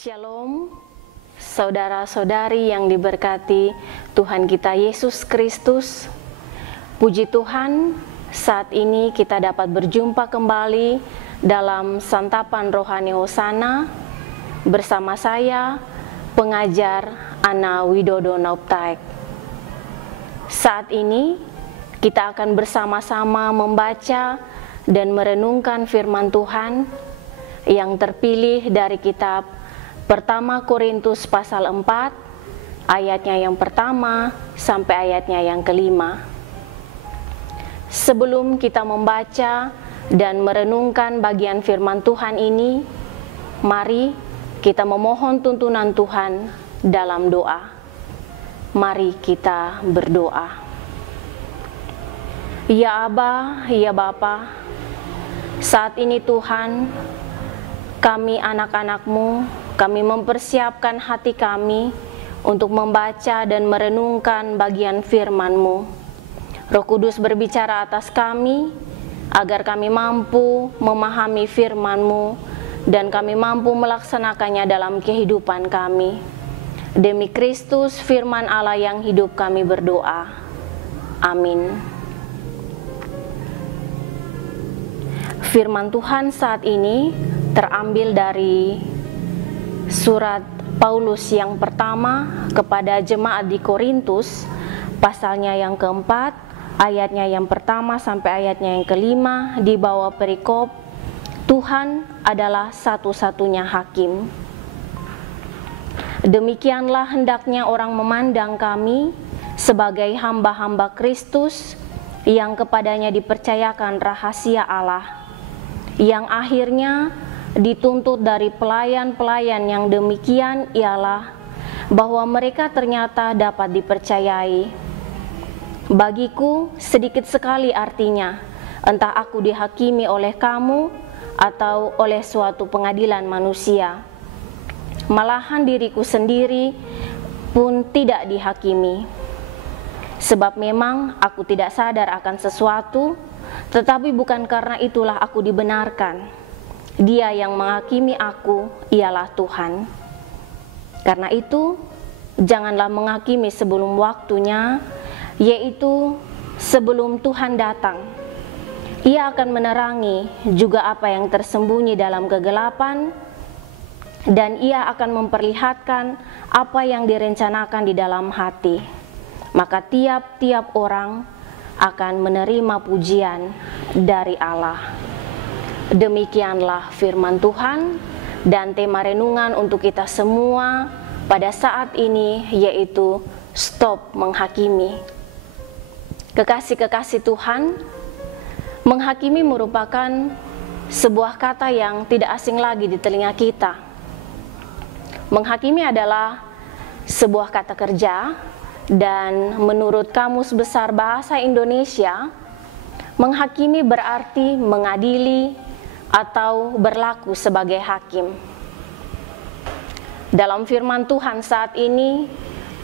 Shalom, saudara-saudari yang diberkati Tuhan kita Yesus Kristus. Puji Tuhan, saat ini kita dapat berjumpa kembali dalam Santapan Rohani Hosana bersama saya, pengajar Ana Widodo Nauptaek. Saat ini kita akan bersama-sama membaca dan merenungkan firman Tuhan yang terpilih dari kitab Pertama Korintus pasal 4, ayatnya yang pertama sampai ayatnya yang kelima. Sebelum kita membaca dan merenungkan bagian firman Tuhan ini, mari kita memohon tuntunan Tuhan dalam doa. Mari kita berdoa. Ya Aba, ya Bapa, saat ini Tuhan, kami anak-anak-Mu, kami mempersiapkan hati kami untuk membaca dan merenungkan bagian firman-Mu. Roh Kudus berbicara atas kami, agar kami mampu memahami firman-Mu dan kami mampu melaksanakannya dalam kehidupan kami. Demi Kristus, firman Allah yang hidup, kami berdoa. Amin. Firman Tuhan saat ini terambil dari surat Paulus yang pertama kepada jemaat di Korintus, pasalnya yang keempat, ayatnya yang pertama sampai ayatnya yang kelima, di bawah perikop Tuhan adalah satu-satunya hakim. Demikianlah hendaknya orang memandang kami sebagai hamba-hamba Kristus yang kepadanya dipercayakan rahasia Allah, yang akhirnya dituntut dari pelayan-pelayan yang demikian ialah bahwa mereka ternyata dapat dipercayai. Bagiku sedikit sekali artinya, entah aku dihakimi oleh kamu atau oleh suatu pengadilan manusia. Malahan diriku sendiri pun tidak dihakimi. Sebab memang aku tidak sadar akan sesuatu, tetapi bukan karena itulah aku dibenarkan. Dia yang menghakimi aku ialah Tuhan. Karena itu, janganlah menghakimi sebelum waktunya, yaitu sebelum Tuhan datang. Ia akan menerangi juga apa yang tersembunyi dalam kegelapan, dan ia akan memperlihatkan apa yang direncanakan di dalam hati. Maka tiap-tiap orang akan menerima pujian dari Allah. Demikianlah firman Tuhan dan tema renungan untuk kita semua pada saat ini, yaitu stop menghakimi. Kekasih-kekasih Tuhan, menghakimi merupakan sebuah kata yang tidak asing lagi di telinga kita. Menghakimi adalah sebuah kata kerja, dan menurut Kamus Besar Bahasa Indonesia, menghakimi berarti mengadili atau berlaku sebagai hakim. Dalam firman Tuhan saat ini,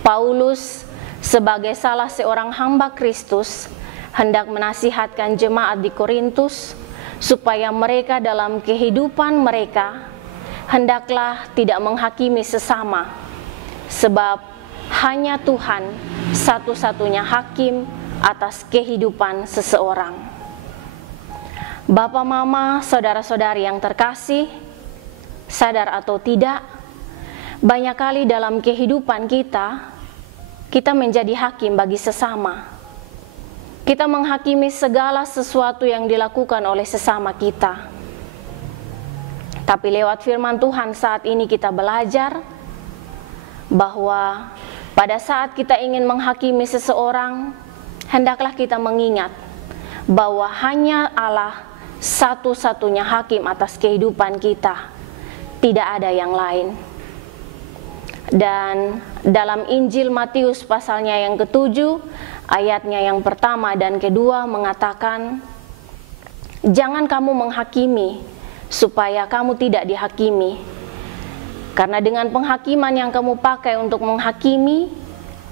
Paulus sebagai salah seorang hamba Kristus hendak menasihatkan jemaat di Korintus supaya mereka dalam kehidupan mereka hendaklah tidak menghakimi sesama, sebab hanya Tuhan satu-satunya hakim atas kehidupan seseorang. Bapak, mama, saudara-saudari yang terkasih, sadar atau tidak, banyak kali dalam kehidupan kita menjadi hakim bagi sesama. Kita menghakimi segala sesuatu yang dilakukan oleh sesama kita. Tapi lewat firman Tuhan saat ini kita belajar bahwa pada saat kita ingin menghakimi seseorang, hendaklah kita mengingat bahwa hanya Allah satu-satunya hakim atas kehidupan kita, tidak ada yang lain. Dan dalam Injil Matius pasalnya yang ke-7, ayatnya yang pertama dan kedua mengatakan, jangan kamu menghakimi supaya kamu tidak dihakimi, karena dengan penghakiman yang kamu pakai untuk menghakimi,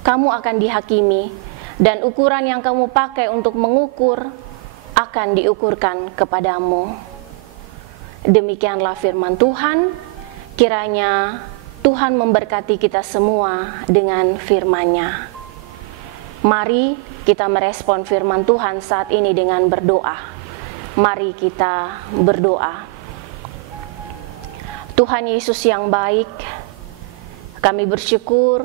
kamu akan dihakimi, dan ukuran yang kamu pakai untuk mengukur akan diukurkan kepadamu. Demikianlah firman Tuhan. Kiranya Tuhan memberkati kita semua dengan firman-Nya. Mari kita merespon firman Tuhan saat ini dengan berdoa. Mari kita berdoa. Tuhan Yesus yang baik, kami bersyukur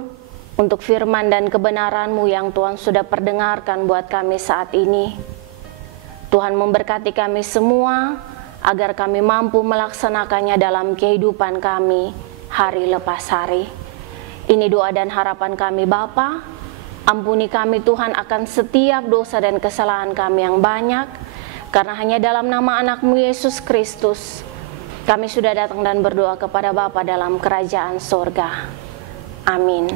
untuk firman dan kebenaran-Mu yang Tuhan sudah perdengarkan buat kami saat ini. Tuhan memberkati kami semua agar kami mampu melaksanakannya dalam kehidupan kami hari lepas hari. Ini doa dan harapan kami Bapa. Ampuni kami Tuhan akan setiap dosa dan kesalahan kami yang banyak, karena hanya dalam nama anak-Mu Yesus Kristus kami sudah datang dan berdoa kepada Bapa dalam kerajaan sorga. Amin.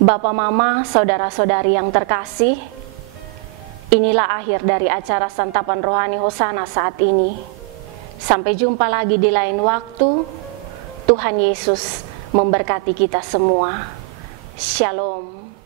Bapak, Mama, saudara-saudari yang terkasih, inilah akhir dari acara Santapan Rohani Hosana saat ini. Sampai jumpa lagi di lain waktu. Tuhan Yesus memberkati kita semua. Shalom.